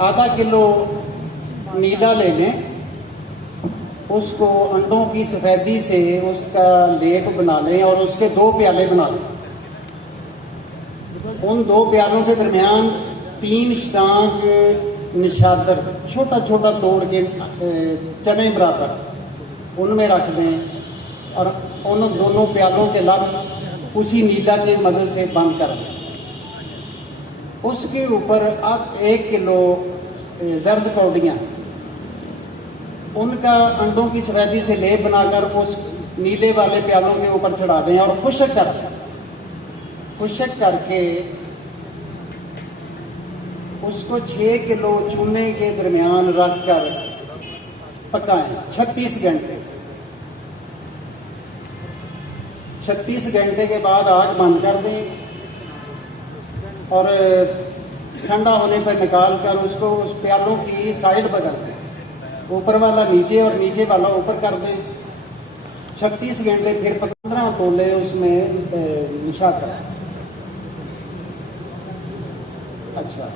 आधा किलो नीला ले लें, उसको अंडों की सफ़ेदी से उसका लेप बना लें और उसके 2 प्याले बना लें। उन 2 प्यालों के दरमियान 3 स्टांग निशादर छोटा छोटा तोड़ के चने बराबर उनमें रख दें और उन दोनों प्यालों के लग उसी नीला की मदद से बंद कर दें। उसके ऊपर आप 1 किलो जर्द कौड़ियाँ उनका अंडों की सफ़ेदी से लेप बनाकर उस नीले वाले प्यालों के ऊपर चढ़ा दें और खुश्क करके उसको 6 किलो चूने के दरमियान रख कर पकाएं 36 घंटे। 36 घंटे के बाद आग बंद कर दें और ठंडा होने पर निकाल कर उसको उस प्यालों की साइड बदल दें, ऊपर वाला नीचे और नीचे वाला ऊपर कर दें। 36 घंटे फिर 15 तोले उसमें निशा करें। अच्छा,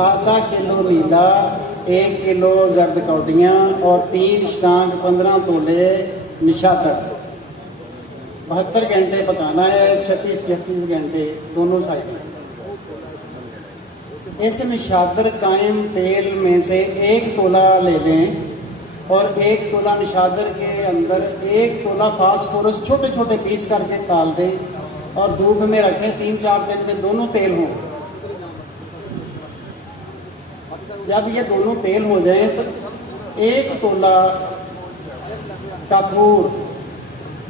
आधा किलो नीला, 1 किलो जर्द कौटियाँ और 3 स्टांग 15 तोले निशाकर 72 घंटे पकाना है, 36-36 घंटे दोनों साइड में। इस निशादर कायम तेल में से 1 तोला ले लें और 1 तोला निशादर के अंदर 1 तोला फास्फोरस छोटे छोटे पीस करके डाल दें और धूप में रखें। 3-4 दिन में दोनों तेल हों। जब ये दोनों तेल हो जाएं तो 1 तोला कपूर,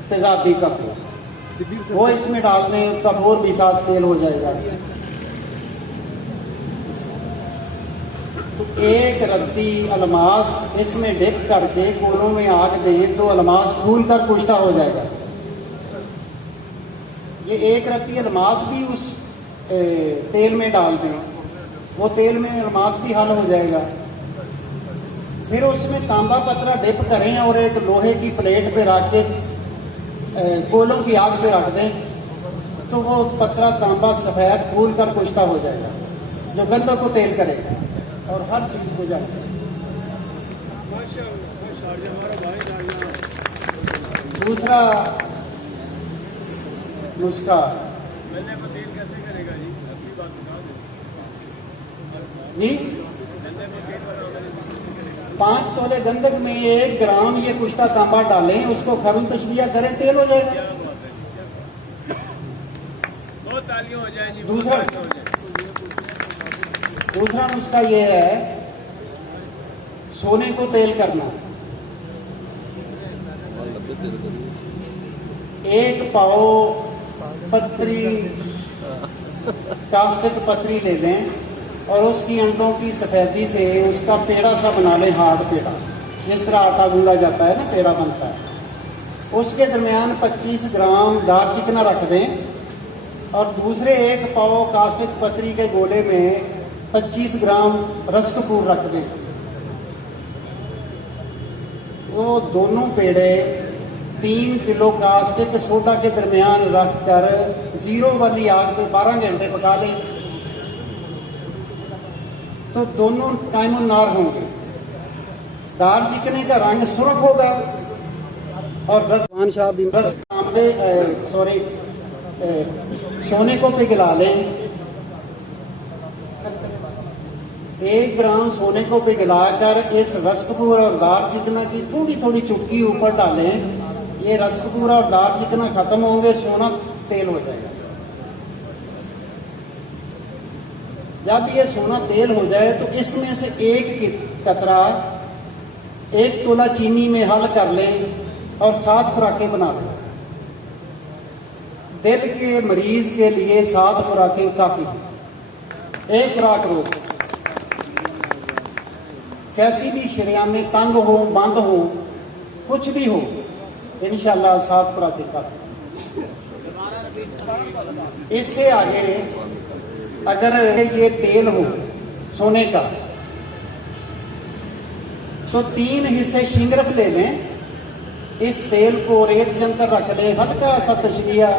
तेजाबी कपूर, वो इसमें डाल दें। कपूर भी साथ तेल हो जाएगा। तो 1 रत्ती अलमास इसमें डिप करके कोलों में आग दें तो अलमास फूल कर कुश्ता हो जाएगा। ये 1 रत्ती अलमास भी उस तेल में डाल दें, वो तेल में अलमास भी हल हो जाएगा। फिर उसमें तांबा पत्रा डिप करें और एक लोहे की प्लेट पे रख के कोलों की आग पे रख दें तो वो पत्रा तांबा सफ़ेद फूल कर कुश्ता हो जाएगा, जो गंदों को तेल करेगा और हर चीज़ को जाए। दूसरा नुस्खा जी, 5 तोले गंधक में 1 ग्राम ये कुश्ता तांबा डालें, उसको खरुल तशबिया करें, तेल हो जाएगा। दूसरा नुस्खा ये है, सोने को तेल करना। 1 पाव पत्री, कास्टिक पत्री ले लें और उसकी अंडों की सफ़ेदी से उसका पेड़ा सा बना लें, हार्ड पेड़ा, जिस तरह आटा गूंदा जाता है ना, पेड़ा बनता है। उसके दरमियान 25 ग्राम दार चिकना रख दें और दूसरे 1 पाव कास्टिक पत्री के गोले में 25 ग्राम रस कपूर रख दें। वो दोनों पेड़े 3 किलो कास्टिक सोडा के दरमियान रख कर 0 वाली आग पे 12 घंटे पका लें तो दोनों कायम नार होंगे। दार चिकने का रंग सुर्ख होगा और रस तांबे सोने को पिघला लें। 1 ग्राम सोने को पिघलाकर इस रस कपूर और दार चिकना की थोड़ी थोड़ी चुटकी ऊपर डालें। ये रस कपूर और दार चिकना खत्म होंगे, सोना तेल हो जाएगा। जब ये सोना तेल हो जाए तो इसमें से 1 कतरा 1 तोला चीनी में हल कर लें और 7 खुराकें बना लें। दिल के मरीज के लिए 7 खुराकें काफ़ी, 1 खुराक रोज। कैसी भी शरियामें तंग हो, बंद हो, कुछ भी हो, इंशाल्लाह 7 खुराकें काफ़ी। इससे आगे अगर ये तेल हो सोने का तो 3 हिस्से शिंगरफ ले लें इस तेल को रेत के अंदर रख लें, हल्का सा तशविया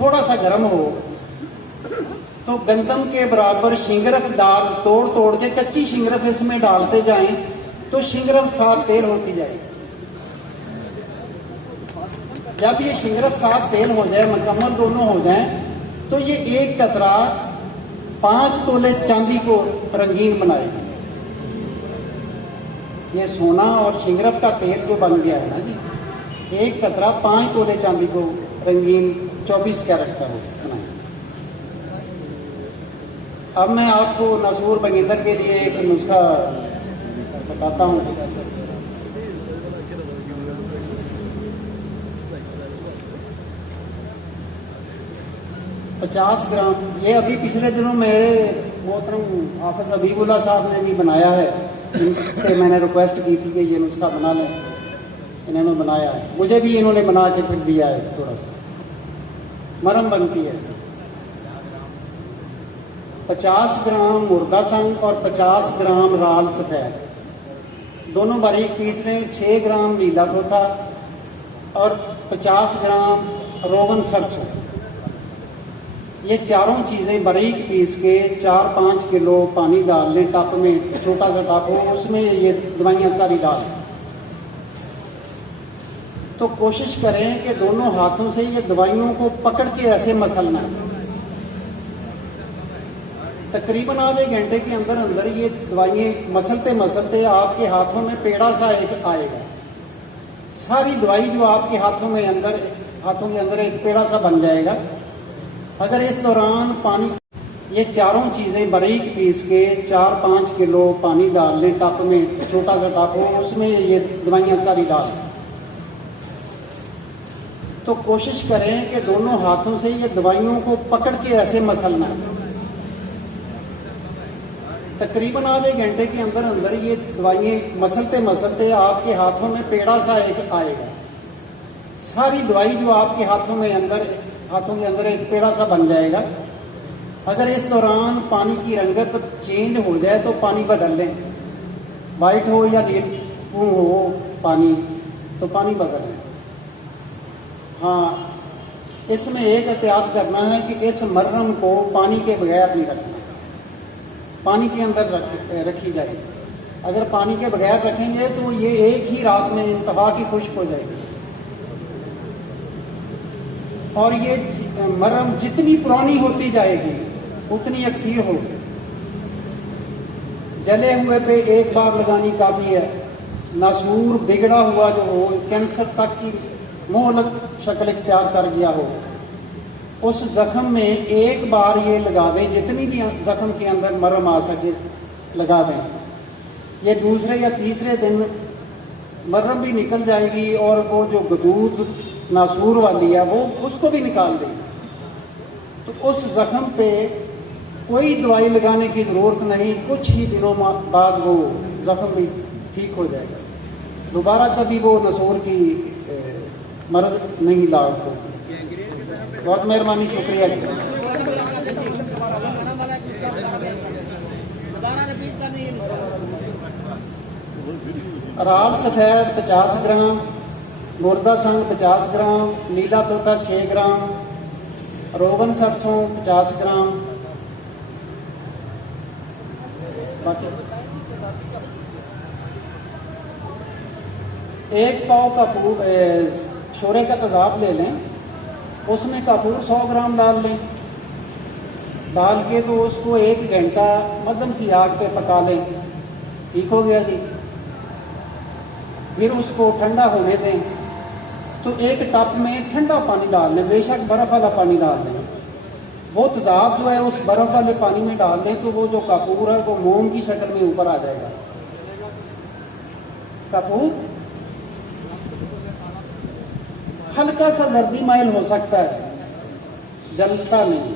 थोड़ा सा गर्म हो तो गंदम के बराबर शिंगरफ डाल तोड़ तोड़ के कच्ची शिंगरफ इसमें डालते जाएं तो शिंगरफ साथ तेल होती जाए। जब ये शिंगरफ साथ तेल हो जाए, मुकम्मल दोनों हो जाएं, तो ये एक कतरा 5 तोले चांदी को रंगीन बनाएगी। ये सोना और शिंगरफ का तेल जो बन गया है ना जी, एक कतरा 5 तोले चांदी को रंगीन 24 कैरेट का हो बनाए। अब मैं आपको नसूर बगिंदर के लिए एक नुस्खा बताता हूँ। पचास ग्राम, ये अभी पिछले दिनों मेरे मोहतरम हाफिज हबीबुल्लाह साहब ने भी बनाया है, इनसे मैंने रिक्वेस्ट की थी कि ये नुस्खा बना लें, इन्होंने बनाया है, मुझे भी इन्होंने बना के फिर दिया है। थोड़ा सा मरम बनती है। 50 ग्राम मुर्दा संग और 50 ग्राम राल सफेद दोनों बारीक पीस लें। 6 ग्राम नीला तोता और 50 ग्राम रोगन सरसों, ये चारों चीज़ें बारीक पीस के 4-5 किलो पानी डाल लें टप में, छोटा सा टप हो, उसमें ये दवाइयाँ सारी डाल। तो कोशिश करें कि दोनों हाथों से ये दवाइयों को पकड़ के ऐसे मसलना है। तकरीबन आधे घंटे के अंदर अंदर ये दवाइयाँ मसलते मसलते आपके हाथों में पेड़ा सा एक आएगा। सारी दवाई जो आपके हाथों के अंदर एक पेड़ा सा बन जाएगा। अगर इस दौरान पानी, ये चारों चीज़ें बारीक पीस के 4-5 किलो पानी डाल लें टप में, छोटा सा टप हो, उसमें ये दवाइयाँ सारी डाल। तो कोशिश करें कि दोनों हाथों से ये दवाइयों को पकड़ के ऐसे मसलना है। तकरीबन आधे घंटे के अंदर अंदर ये दवाइयाँ मसलते मसलते आपके हाथों में पेड़ा सा एक आएगा। सारी दवाई जो आपके हाथों के अंदर एक पेड़ा सा बन जाएगा। अगर इस दौरान पानी की रंगत चेंज हो जाए तो पानी बदल लें, वाइट हो या नील हो पानी, तो पानी बदल लें। हाँ, इसमें एक एहतियात करना है कि इस मरहम को पानी के बगैर नहीं रखना, पानी के अंदर रखी जाए। अगर पानी के बगैर रखेंगे तो ये एक ही रात में इंतहा की खुश्क हो जाएगी। और ये मरहम जितनी पुरानी होती जाएगी उतनी अक्सीर होगी। जले हुए पे एक बार लगानी काफ़ी है। नासूर बिगड़ा हुआ जो हो, कैंसर तक की मोहलक शक्ल इख्तियार कर गया हो, उस जख्म में एक बार ये लगा दें, जितनी भी जख्म के अंदर मरहम आ सके लगा दें। ये दूसरे या तीसरे दिन मरहम भी निकल जाएगी और वो जो गदूद नासूर वाली है वो उसको भी निकाल देगी। तो उस जख्म पे कोई दवाई लगाने की ज़रूरत नहीं, कुछ ही दिनों बाद वो जख्म भी ठीक हो जाएगा। दोबारा कभी वो नसूर की मर्ज नहीं लाग हो। बहुत मेहरबानी, शुक्रिया। राल सफ़ेद 50 ग्राम, मुर्दा संग 50 ग्राम, नीला तोता 6 ग्राम, रोगन सरसों 50 ग्राम। बाकी 1 पाव कपूर शोरे का तेज़ाब ले लें, उसमें कपूर 100 ग्राम डाल लें। डाल के तो उसको 1 घंटा मध्यम सी आग पे पका लें। ठीक हो गया जी। फिर उसको ठंडा होने दें। तो एक टप में ठंडा पानी डाल लें, बेशक बर्फ़ वाला पानी डाल लें। वो तेज़ाब जो है उस बर्फ़ वाले पानी में डाल दें तो वो जो कपूर है वो मोम की शक्ल में ऊपर आ जाएगा। कपूर हल्का सा जर्दी माइल हो सकता है, जलता नहीं।